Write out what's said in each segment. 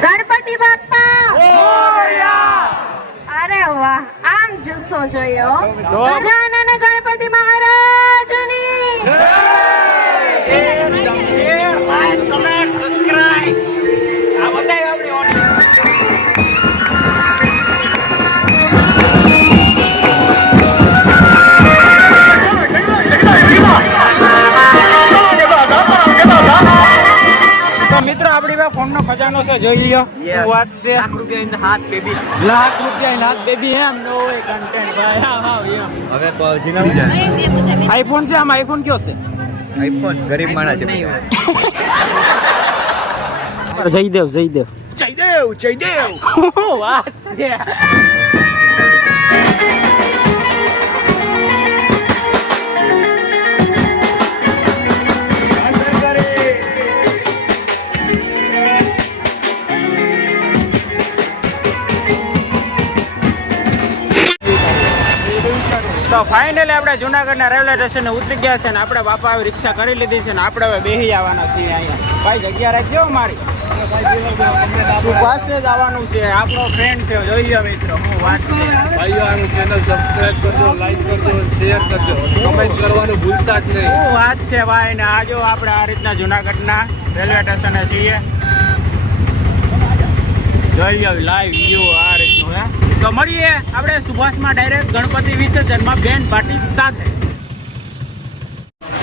ગણપતિ બાપ્પા મોરયા. અરે વાહ, આમ જુસ્સો જોઈએ હો. ગજાનન ગણપતિ મહારાજની શેર, લાઈક, કમેન્ટ, સબસ્ક્રાઇબ આ બધાય આપણી ઓડિયન્સ. તો મિત્રો આપણી પાસે ફોન નો ખજાનો છે, જોઈ લ્યો. શું વાત છે? લાખ રૂપિયા હાથ બેબી. લાખ રૂપિયા નાથ બેબી એમ નો હોય કન્ટેન્ટ ભાઈ. હા એમ. હવે પહોંચી ના જાય. આઈફોન છે, આમ આઈફોન કયો છે? આઈફોન ગરીબ માણસ છે. જયદેવ જયદેવ જયદેવ વાત છે. તો ફાઇનલી આપણે જુનાગઢના રેલવે સ્ટેશને ઉતરી ગયા છે ને આપણે બાપા હવે રિક્ષા કરી લીધી છે ને આપણે હવે બેસી જવાના છીએ અહીંયા. ભાઈ જગ્યા રાખજો મારી. પાસે જ આવવાનું છે, આપણો ફ્રેન્ડ છે, જોઈ લો મિત્રો. હું વાત છે ભાઈઓ, આનું ચેનલ સબસ્ક્રાઇબ કરજો, લાઈક કરજો, શેર કરજો, કમેન્ટ કરવાનું ભૂલતા જ નહીં. શું વાત છે ભાઈ. ને આજો આપણે આ રીતના જુનાગઢના રેલવે સ્ટેશને છીએ. જોઈ લો લાઈવ વ્યૂ આ રીતનું. હે તો મળીએ આપણે સુભાષમાં ડાયરેક્ટ ગણપતિ વિસર્જનમાં બેન્ડ પાર્ટી સાથે.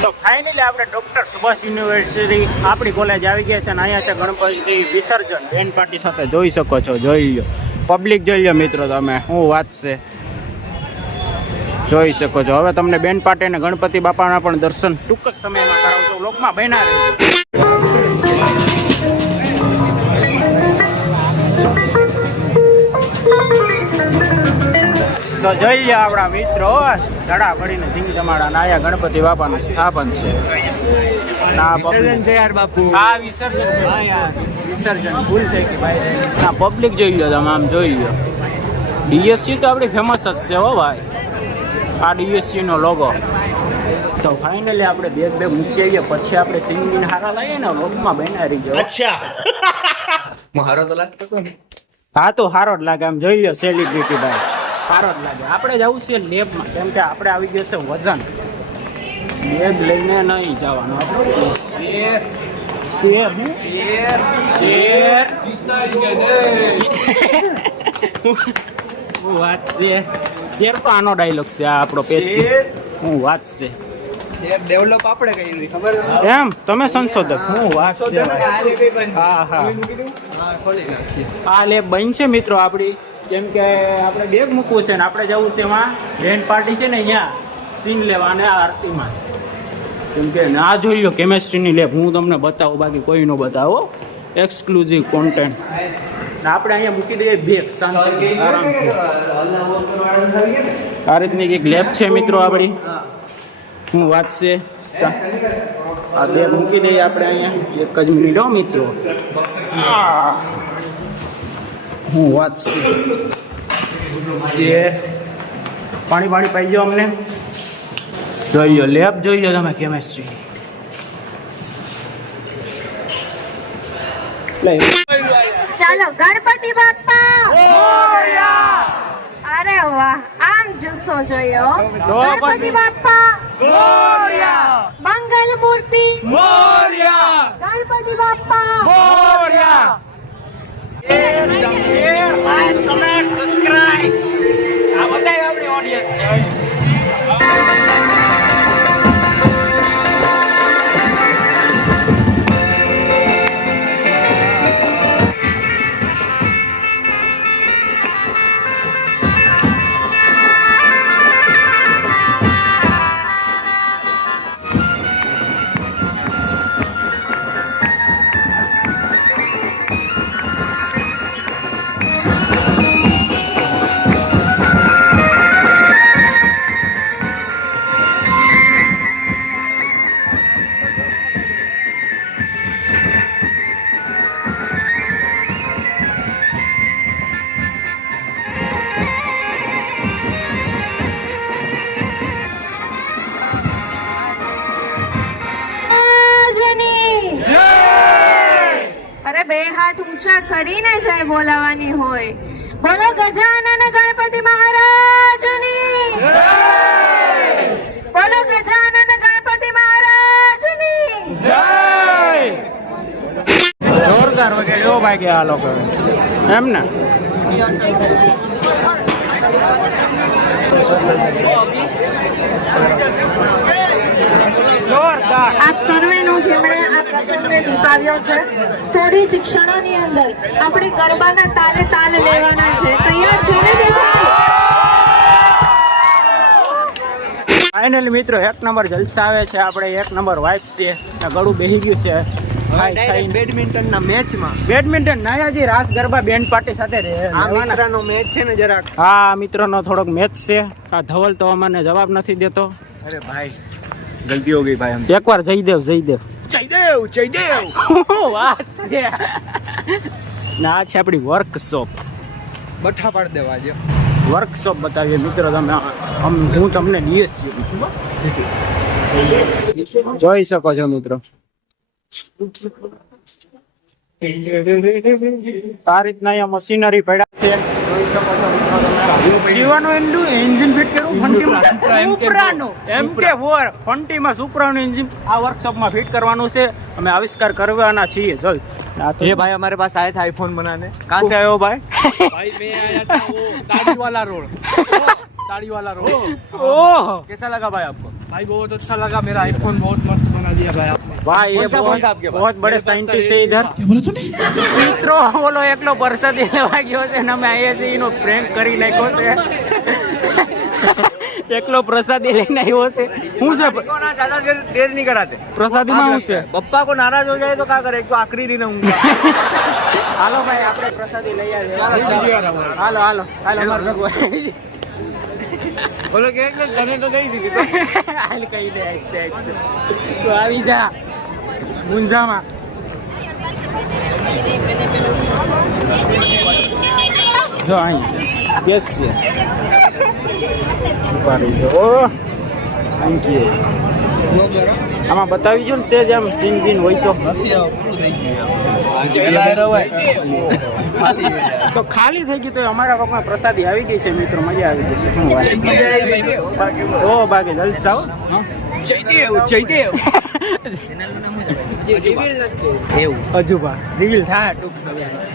તો ફાઇનલી આપણે ડૉક્ટર સુભાષ યુનિવર્સિટી આપણી કોલેજ આવી ગયા છે અને અહીંયા છે ગણપતિ વિસર્જન બેન્ડ પાર્ટી સાથે. જોઈ શકો છો, જોઈ લો પબ્લિક, જોઈ લો મિત્રો તમે. શું વાત છે, જોઈ શકો છો. હવે તમને બેન્ડ પાર્ટી અને ગણપતિ બાપાના પણ દર્શન ટૂંક જ સમયમાં કરાવજો. લોકમાં બન્યા રહેજો. તો જોઈ લો આપણા મિત્રો ધડા પડીને ધીંગ જમાડા ના આયા ગણપતિ બાપાનું સ્થાપન છે. વિસર્જન છે યાર બાપુ. આ વિસર્જન છે. હા યાર વિસર્જન ભૂલ થઈ ગઈ ભાઈ. આ પબ્લિક જોઈ લો તમે, આમ જોઈ લો. ડીએસસી તો આપણી ફેમસ જ છે હો ભાઈ. આ ડીએસસી નો લોગો. તો ફાઇનલી આપણે બેગ મૂકી આવીએ પછી આપણે સિંગિંગ હારા લાવીએ ને લોકમાં બનાવી ગયો. અચ્છા, મારો તો લાગતો કોને. હા તો સારો જ લાગે, આમ જોઈ લો સેલિબ્રિટી ભાઈ, સારો જ લાગે. આપણે જવું છે લેબમાં, કેમ કે આપણે આવી ગયો છે વજન. બેગ લઈને નહીં જવાનું આપણે. શેર શેર શેર હું વાત છે. શેર તો આનો ડાયલોગ છે, આ આપણો પેશી. હું વાત છે. ડેવલપ આપણે કર્યું ખબર એમ તમે સંશોધક. હું વાત છે. હા હા આ લેબ બનશે મિત્રો આપણી. કેમ કે આપણે બેગ મૂકવું છે ને આપણે જવું છે એમાં બેન્ડ પાર્ટી છે ને અહીંયા સીન લેવા અને આરતીમાં. કેમ કે ના જોઈ લો કેમેસ્ટ્રીની લેબ હું તમને બતાવું, બાકી કોઈ ન બતાવો. Exclusive content. આપણે અહીંયા મૂકી દઈએ બેગ શાંતિ આરામથી. આ રીતની કંઈક લેબ છે મિત્રો આપણી. હું વાત છે. આ બેગ મૂકી દઈએ આપણે અહીંયા. એક જ મિનિટ હો મિત્રો. હું વાત છે. પાણી પાઈ ગયો અમને. જોઈ લો લેબ, જોઈ લો તમે કેમેસ્ટ્રી. ચાલો ગણપતિ બાપ્પા મોરયા. અરે વાહ, આમ જુસ્સો જોઈએ હો. ગણપતિ બાપ્પા મોરયા. મંગલ મૂર્તિ મોરયા. ગણપતિ બાપ્પા મોરયા. શેર, લાઈક, કમેન્ટ, સબસ્ક્રાઇબ આ બધાય આપણી ઓડિયન્સ છે. હાથ ઊંચા કરીને જય બોલાવવાની હોય. બોલો ગજાનન ગણપતિ મહારાજની જય. બોલો ગજાનન ગણપતિ મહારાજની જય. જોરદાર વગે જો ભાઈ કે આ લોકો એમ ને જોરદાર. આપ સર્વેનું જેમણે આ પ્રસંગને દીપાવ્યો છે, થોડી જ ક્ષણોની અંદર આપણે ગરબાના તાલે તાલ લેવાના છે. તૈયાર છો ને દેવાય? ફાઇનલી મિત્રો એક નંબર જલસા આવે છે. આપણે એક નંબર વાઇફ છે. ગળું બેહી ગયું છે. બેડમિન્ટન ના મેચમાં બેડમિન્ટન નાયાજી રાસ ગરબા બેન્ડ પાર્ટી સાથે આ મિત્રનો મેચ છે ને જરાક. હા મિત્રોનો થોડોક મેચ છે. આ ધવલ તો અમને જવાબ નથી દેતો. અરે ભાઈ ગલતી હો ગઈ ભાઈ હમ. એકવાર જયદેવ જયદેવ વાત છે ના આ છે આપણી વર્કશોપ. બઠા પાડ દેવા આજે વર્કશોપ બતાવીએ મિત્રો. તમે હું તમને ડીએસ જોઈ શકો છો મિત્રો. આ રીતના અહીંયા મશીનરી પડ્યા છે. જોઈ શકો છો મિત્રો તમે. જીવાનું એન્જિન ફિટ કર્યું MK4 ફંટીમાં સુપરાનું એન્જિન આ વર્કશોપમાં ફિટ કરવાનું છે. અમે આવિષ્કાર કરવાના છીએ જલ્દ. ये भाई हमारे पास आए थे आईफोन बनाने. कहाँ से आए हो भाई? भाई मैं आया था वो ताड़ी वाला रोड ओह कैसा लगा भाई आपको? भाई बहुत अच्छा लगा. मेरा आईफोन बहुत मस्त बना दिया भाई आपने. भाई ये कौन सा फोन था आपके पास? बहुत बड़े साइंटिस्ट है इधर. મિત્રો બોલો એકલો વરસાદી લેવા ગયો છે ને અમે આયા છે એનો પ્રેન્ક કરી નાખ્યો છે. એકલો પ્રસાદી લઈને આવ્યો છે. શું છે ना ज्यादा देर नहीं कराते. પ્રસાદીમાં શું છે? पप्पा को नाराज हो जाए तो क्या करे? एक तो आखिरी दिन होऊंगा. હાલો ભાઈ આપણે પ્રસાદી લઈ આવીએ. હાલો હાલો હાલો માર ભગવાન. बोलो कि जाने तो नहीं थी तो હાલ કઈ દે એક્સે તો આવી જા મુંજામાં. જો અહીં બેસીએ. ઉભા રહી જાઓ. Thank you. આમાં બતાવી જો ને સેજ આમ સીન બીન હોય તો. તો ખાલી થઈ ગઈ તો અમારા વખતમાં પ્રસાદી આવી ગઈ છે મિત્રો. મજા આવી ગઈ છે. શું વાત છે? ઓ બાકી જલસા હો. जयदेव અજુબા રિવીલ થાય ટૂંક સમયમાં.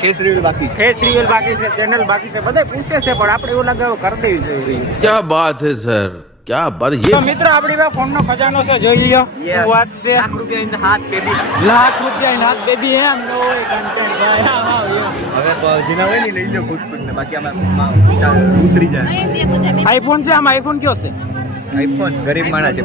केसरी बाकी એ સિરિયલ બાકી છે, ચેનલ બાકી છે, બધા પૂછે છે પણ આપણે એવું લાગે કરી દેવી જોઈએ. क्या बात है सर, क्या बात તો ये મિત્રો આપણી પાસે ફોનનો ખજાનો છે. જોઈ લ્યો શું વાત છે. लाख रुपया इन हाथ बेबी. લાખ રૂપિયા નાથ બેબી એમ નો હોય કન્ટેન્ટ ભાઈ. હા હા હવે તો જીના હોય ને લઈ લો ખુદ ખુદ ને બાકી આમાં ઉતરી જાય. આઈફોન છે. આમાં આઈફોન કયો છે? આઈફોન ગરીબ માણસ છે.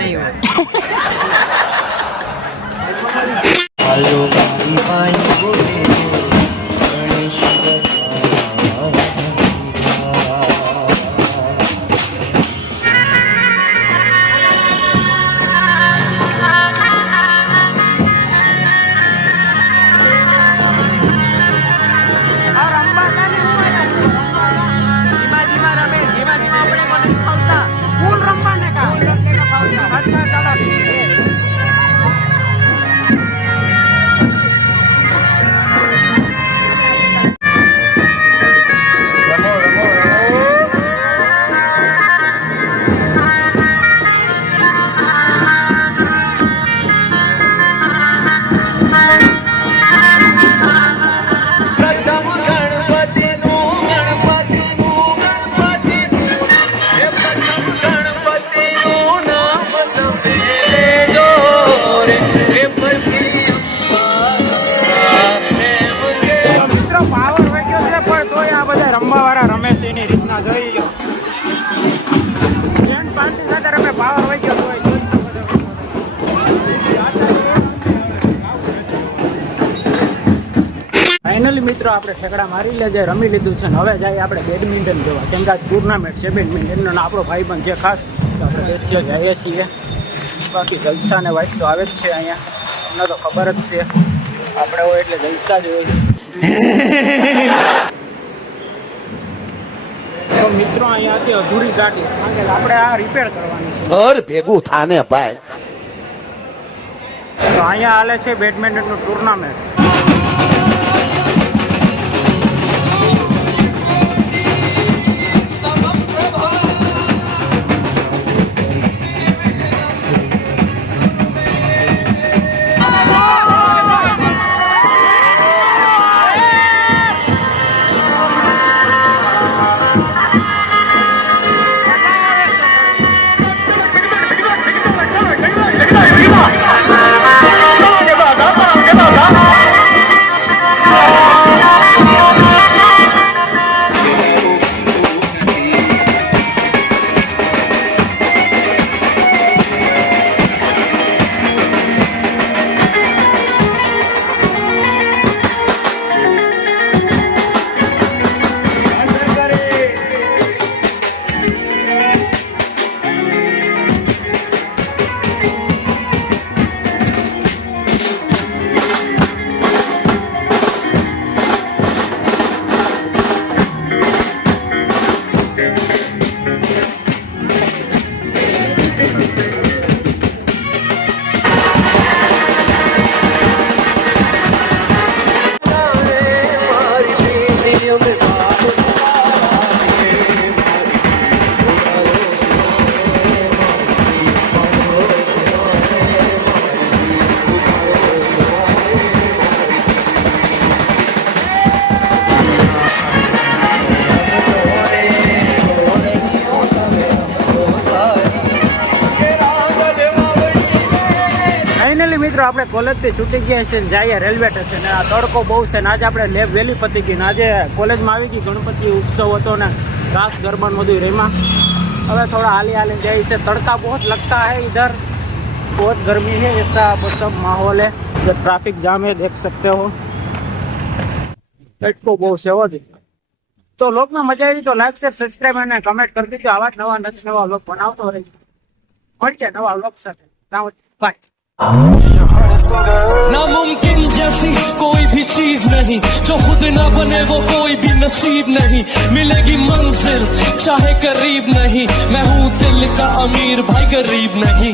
ફૂલ રમવાને કા અચ્છા ચાલો એની રીતના જોઈ લો. બેન્ડ પાર્ટી સાથે રમે પાવર વહી ગયો હોય જોઈ શકો છો. ફાઇનલી મિત્રો આપણે ઠેકડા મારી લેજે રમી લીધું છે ને હવે જાય આપણે બેડમિન્ટન જોવા. કેમ કે આ ટુર્નામેન્ટ છે બેડમિન્ટનનો ને આપણો ભાઈબંધ છે ખાસ તો આપણે બેસીએ જઈએ છીએ. બાકી જલસા ને વાઇટ તો આવે જ છે અહીંયા. અમને તો ખબર જ છે આપણે હોય એટલે જલસા જ હોય. તો મિત્રો અહીંયા હતી અધૂરી ગાડી આપણે આ રિપેર કરવાની છે. घर भेगू थाने पाए તો અહીંયા હાલે છે બેડમિન્ટનનું ટુર્નામેન્ટ. મિત્રો આપણે કોલેજથી છૂટી ગયા છે ને જઈએ રેલવે સ્ટેશન. આ તડકો બહુ છે ને આજે આપણે લેબ વહેલી પતી ગઈ ને આજે કોલેજમાં આવી ગઈ. ગણપતિ ઉત્સવ હતો ને રાસ ગરબાનું બધું રેમાં. હવે थोड़ा हाली हाली જાય છે. तड़का बहुत लगता है इधर, बहुत गर्मी है, ऐसा सब माहौल है. जो ट्रैफिक जाम है देख सकते हो. તડકો બહુ છે હોતી. તો લોકમાં મજા આવી તો લાઈક શેર સબસ્ક્રાઈબ અને કમેન્ટ કરી દીધો. આવા નવા નવા વ્લોગ બનાવતો રહે. મળીએ નવા વ્લોગ સાથે. બાય. नामुमकिन जैसी कोई भी चीज नहीं, जो खुद ना बने वो कोई भी नसीब नहीं. मिलेगी मंजिल चाहे करीब नहीं, मैं हूँ दिल का अमीर भाई गरीब नहीं.